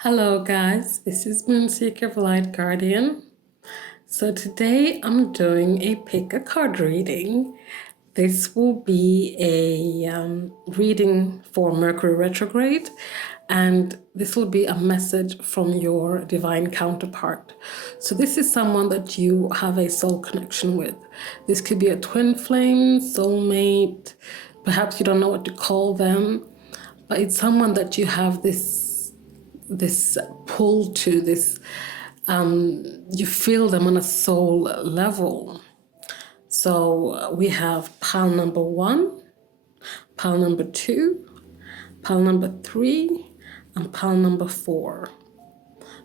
Hello guys, this is Moonseeker of Light Guardian. So today I'm doing a pick a card reading. This will be a reading for Mercury retrograde, and this will be a message from your divine counterpart. So this is someone that you have a soul connection with. This could be a twin flame, soulmate, perhaps you don't know what to call them, but it's someone that you have this pull to, this you feel them on a soul level. So we have pile number 1, pile number 2, pile number 3, and pile number 4.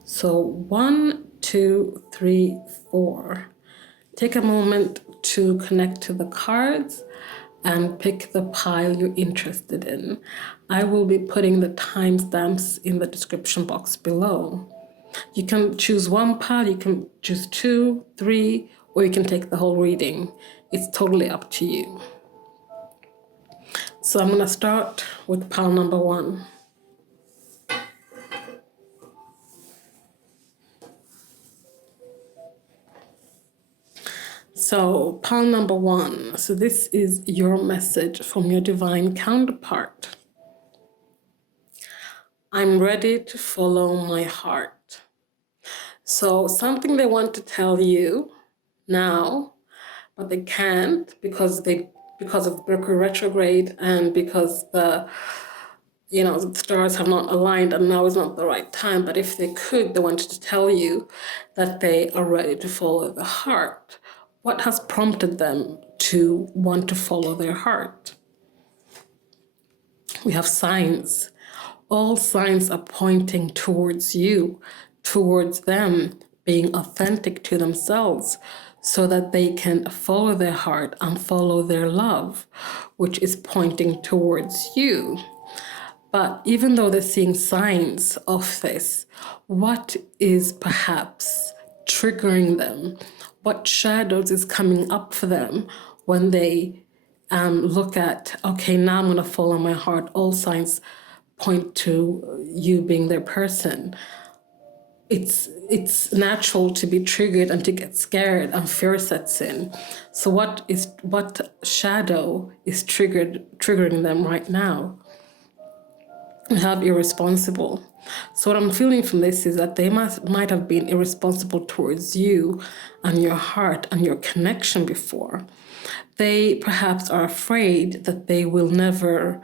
So 1, 2, 3, 4. Take a moment to connect to the cards and pick the pile you're interested in. I will be putting the timestamps in the description box below. You can choose one pile, you can choose 2, 3, or you can take the whole reading. It's totally up to you. So I'm going to start with pile number 1. So pile number 1. So this is your message from your divine counterpart. I'm ready to follow my heart. So something they want to tell you now, but they can't because of Mercury retrograde and because the stars have not aligned and now is not the right time. But if they could, they wanted to tell you that they are ready to follow the heart. What has prompted them to want to follow their heart? We have signs. All signs are pointing towards you, towards them being authentic to themselves so that they can follow their heart and follow their love, which is pointing towards you. But even though they're seeing signs of this, what is perhaps triggering them? What shadows is coming up for them when they look at, okay, now I'm going to follow my heart. All signs point to you being their person. It's natural to be triggered and to get scared and fear sets in. So what shadow is triggering them right now? We have irresponsible. So what I'm feeling from this is that they might have been irresponsible towards you and your heart and your connection before. They perhaps are afraid that they will never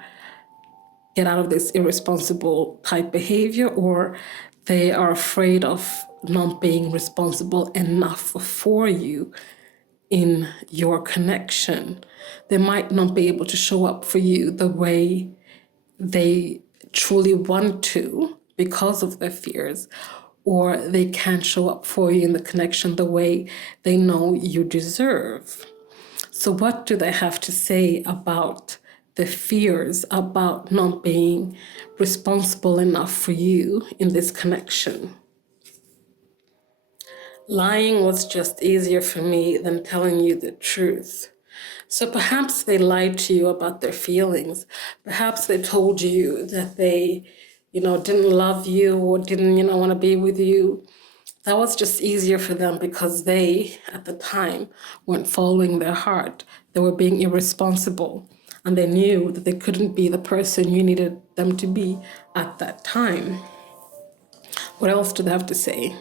get out of this irresponsible type behavior, or they are afraid of not being responsible enough for you in your connection. They might not be able to show up for you the way they truly want to because of their fears, or they can't show up for you in the connection the way they know you deserve. So what do they have to say about the fears, about not being responsible enough for you in this connection? Lying was just easier for me than telling you the truth. So perhaps they lied to you about their feelings. Perhaps they told you that they, didn't love you or didn't, want to be with you. That was just easier for them because they, at the time, weren't following their heart. They were being irresponsible, and they knew that they couldn't be the person you needed them to be at that time. What else do they have to say?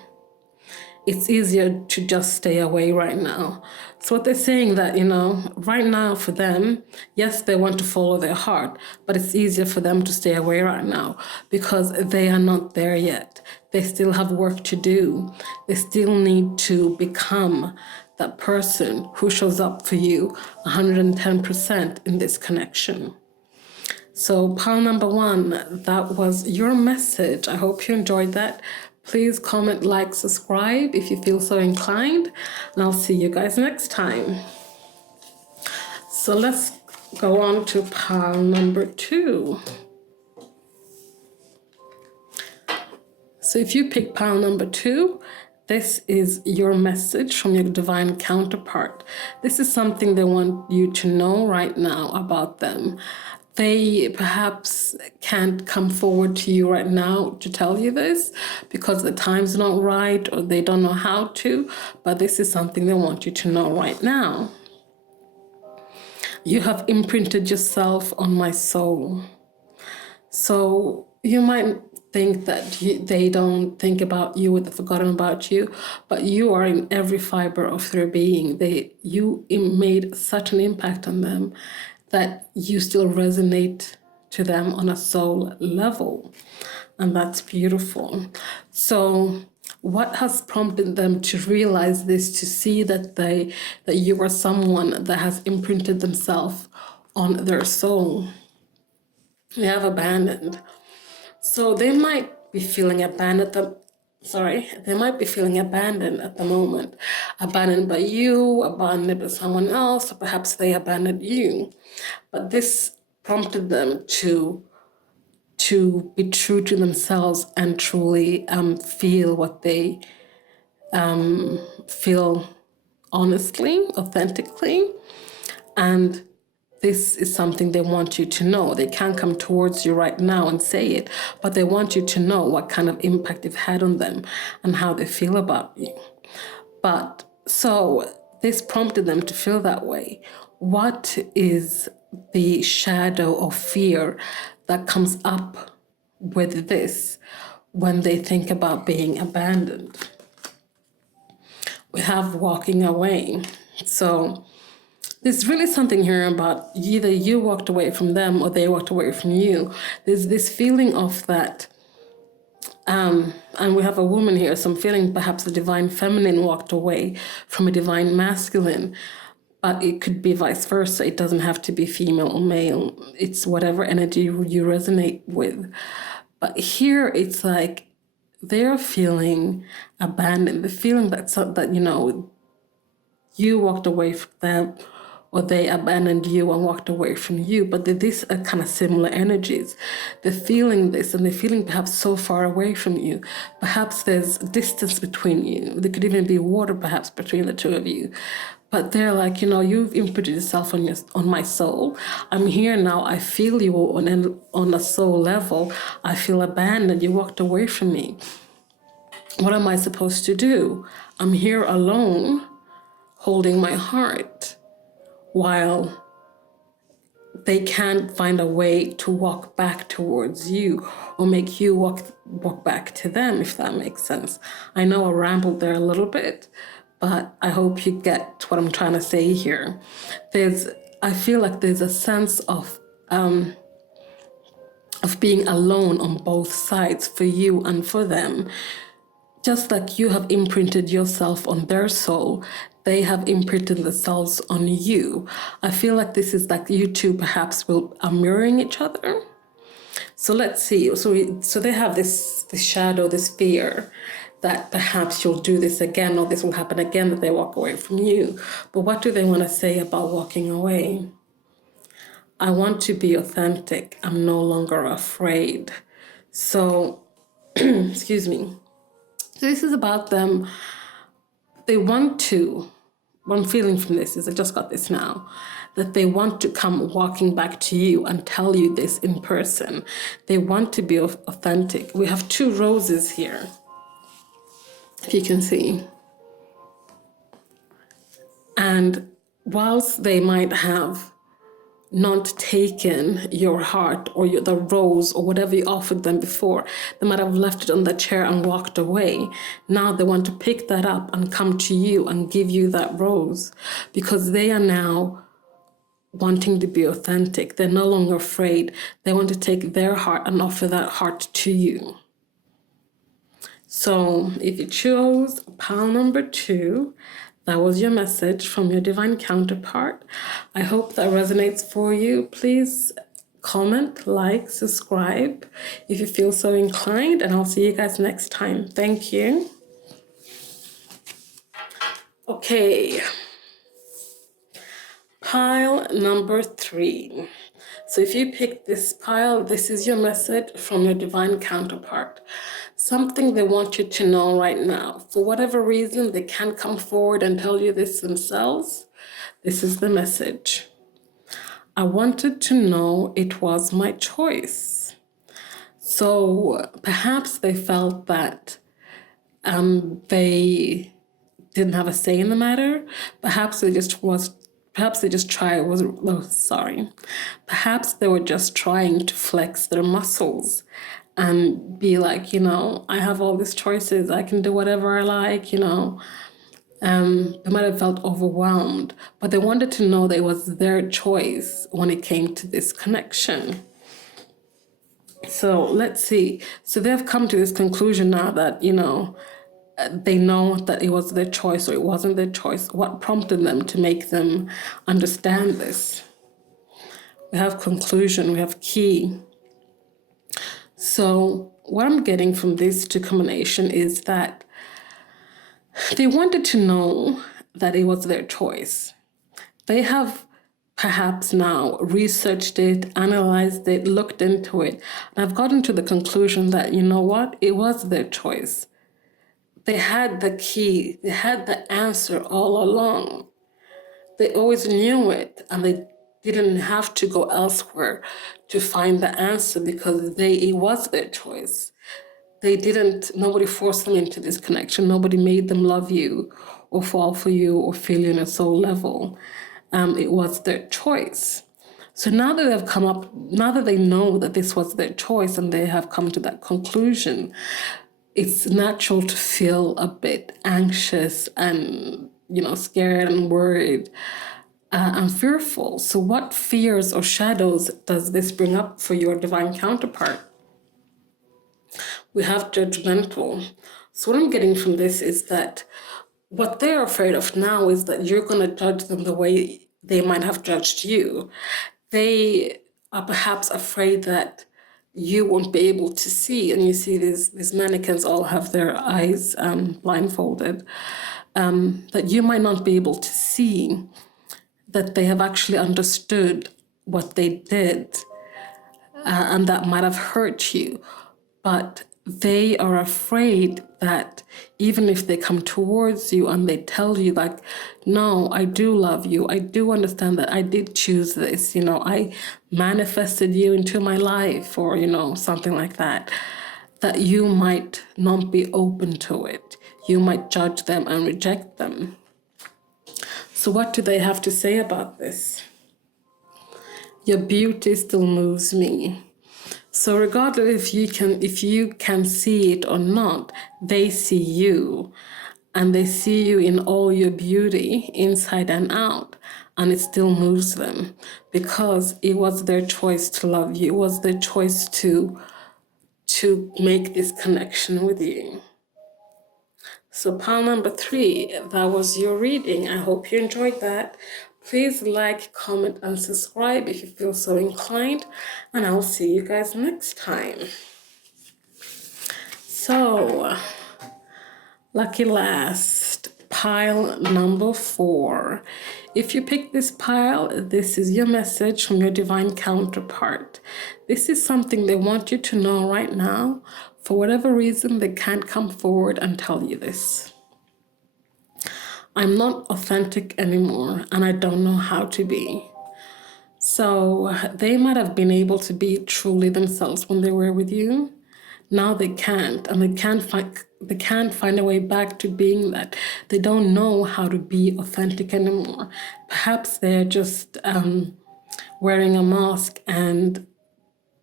It's easier to just stay away right now. So what they're saying that, right now for them, yes, they want to follow their heart, but it's easier for them to stay away right now because they are not there yet. They still have work to do. They still need to become that person who shows up for you 110% in this connection. So pile number 1, that was your message. I hope you enjoyed that. Please comment, like, subscribe if you feel so inclined, and I'll see you guys next time. So let's go on to pile number 2. So if you pick pile number 2, this is your message from your divine counterpart. This is something they want you to know right now about them. they perhaps can't come forward to you right now to tell you this because the time's not right or they don't know how to, but this is something they want you to know right now. You have imprinted yourself on my soul. So you might think that they don't think about you or they've forgotten about you, but you are in every fiber of their being. You made such an impact on them that you still resonate to them on a soul level. And that's beautiful. So what has prompted them to realize this, to see that you are someone that has imprinted themselves on their soul? They have abandoned. So they might be feeling abandoned. They might be feeling abandoned at the moment. Abandoned by you, abandoned by someone else, or perhaps they abandoned you. But this prompted them to be true to themselves and truly feel what they feel honestly, authentically. And this is something they want you to know. They can't come towards you right now and say it, but they want you to know what kind of impact you've had on them and how they feel about you. But so this prompted them to feel that way. What is the shadow of fear that comes up with this when they think about being abandoned? We have walking away. So there's really something here about either you walked away from them or they walked away from you. There's this feeling of that, and we have a woman here, so I'm feeling perhaps the divine feminine walked away from a divine masculine, but it could be vice versa. It doesn't have to be female or male. It's whatever energy you resonate with. But here it's like they're feeling abandoned, the feeling that you walked away from them or they abandoned you and walked away from you. But these are kind of similar energies. They're feeling this and they're feeling perhaps so far away from you. Perhaps there's distance between you. There could even be water perhaps between the two of you. But they're like, you've imprinted yourself on my soul. I'm here now. I feel you on a soul level. I feel abandoned. You walked away from me. What am I supposed to do? I'm here alone, holding my heart, while they can't find a way to walk back towards you or make you walk back to them, if that makes sense. I know I rambled there a little bit, but I hope you get what I'm trying to say here. I feel like there's a sense of being alone on both sides, for you and for them. Just like you have imprinted yourself on their soul, they have imprinted themselves on you. I feel like this is like you two perhaps are mirroring each other. So let's see. So they have this shadow, this fear that perhaps you'll do this again or this will happen again, that they walk away from you. But what do they want to say about walking away? I want to be authentic. I'm no longer afraid. So, excuse me. So this is about them. They want to, what I'm feeling from this is, I just got this now, that they want to come walking back to you and tell you this in person. They want to be authentic. We have 2 roses here, if you can see. And whilst they might have not taken your heart or the rose or whatever you offered them before, they might have left it on the chair and walked away. Now they want to pick that up and come to you and give you that rose, because they are now wanting to be authentic. They're no longer afraid. They want to take their heart and offer that heart to you. So if you chose pile number 2, that was your message from your divine counterpart. I hope that resonates for you. Please comment, like, subscribe if you feel so inclined, and I'll see you guys next time. Thank you. Okay. Pile number 3. So if you pick this pile, this is your message from your divine counterpart. Something they want you to know right now. For whatever reason, they can't come forward and tell you this themselves. This is the message. I wanted to know it was my choice. So perhaps they felt that they didn't have a say in the matter. Perhaps they just was. Perhaps they just tried. Was oh, sorry. Perhaps they were just trying to flex their muscles and be like, I have all these choices. I can do whatever I like. They might have felt overwhelmed, but they wanted to know that it was their choice when it came to this connection. So let's see. So they've come to this conclusion now that, they know that it was their choice or it wasn't their choice. What prompted them to make them understand this? We have conclusion, we have key. So what I'm getting from this two combination is that they wanted to know that it was their choice. They have perhaps now researched it, analyzed it, looked into it, and have gotten to the conclusion that, you know what, it was their choice. They had the key, they had the answer all along. They always knew it, and they didn't have to go elsewhere to find the answer because it was their choice. Nobody forced them into this connection. Nobody made them love you or fall for you or feel you on a soul level. It was their choice. So now that they know that this was their choice and they have come to that conclusion, it's natural to feel a bit anxious and, scared and worried and fearful. So what fears or shadows does this bring up for your divine counterpart? We have judgmental. So what I'm getting from this is that what they're afraid of now is that you're going to judge them the way they might have judged you. They are perhaps afraid that you won't be able to see. And you see these mannequins all have their eyes blindfolded. That you might not be able to see that they have actually understood what they did. And that might have hurt you. But they are afraid that even if they come towards you and they tell you like, no, I do love you. I do understand that I did choose this. I manifested you into my life or, something like that, that you might not be open to it. You might judge them and reject them. So what do they have to say about this? Your beauty still moves me. So regardless if you can see it or not, they see you. And they see you in all your beauty, inside and out. And it still moves them because it was their choice to love you. It was their choice to make this connection with you. So pile number 3, that was your reading. I hope you enjoyed that. Please like, comment, and subscribe if you feel so inclined. And I'll see you guys next time. So, lucky last, pile number 4. If you pick this pile, this is your message from your divine counterpart. This is something they want you to know right now. For whatever reason, they can't come forward and tell you this. I'm not authentic anymore, and I don't know how to be. So they might have been able to be truly themselves when they were with you. Now they can't, and they can't find a way back to being that. They don't know how to be authentic anymore. Perhaps they're just wearing a mask and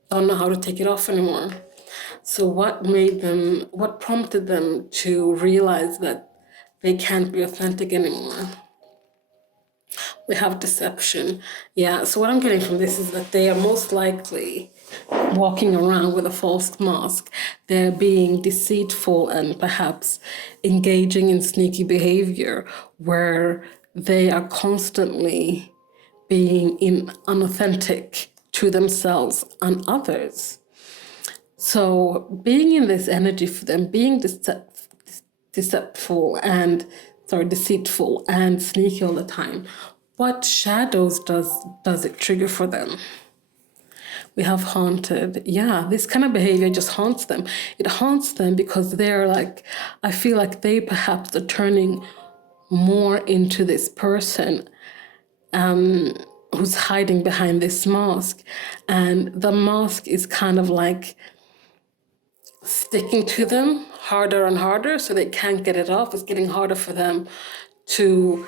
don't know how to take it off anymore. So what prompted them to realize that they can't be authentic anymore? We have deception. Yeah, so what I'm getting from this is that they are most likely walking around with a false mask. They're being deceitful and perhaps engaging in sneaky behavior where they are constantly being unauthentic to themselves and others. So being in this energy for them, being deceitful and sneaky all the time, what shadows does it trigger for them? We have haunted. Yeah, this kind of behavior just haunts them. It haunts them because they're like, I feel like they perhaps are turning more into this person who's hiding behind this mask. And the mask is kind of like sticking to them harder and harder, so they can't get it off. It's getting harder for them to,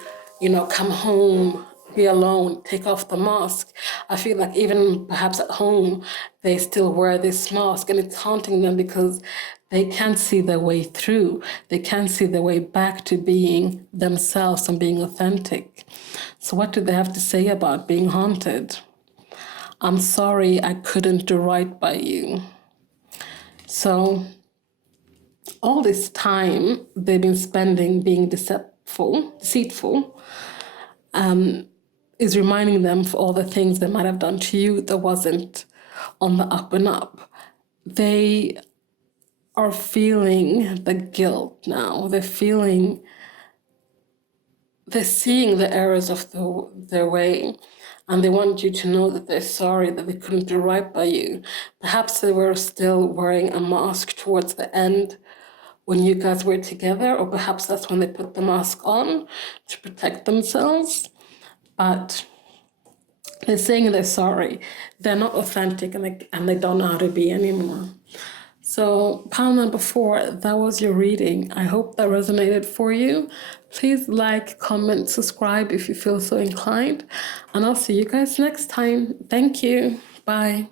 come home, be alone, take off the mask. I feel like even perhaps at home, they still wear this mask, and it's haunting them because they can't see their way through. They can't see their way back to being themselves and being authentic. So what do they have to say about being haunted? I'm sorry I couldn't do right by you. So all this time they've been spending being deceitful, is reminding them for all the things they might have done to you that wasn't on the up and up. They are feeling the guilt now. They're seeing the errors of their way, and they want you to know that they're sorry that they couldn't do right by you. Perhaps they were still wearing a mask towards the end when you guys were together, or perhaps that's when they put the mask on to protect themselves. But they're saying they're sorry. They're not authentic, and they don't know how to be anymore. So pile number 4, that was your reading. I hope that resonated for you. Please like, comment, subscribe if you feel so inclined. And I'll see you guys next time. Thank you. Bye.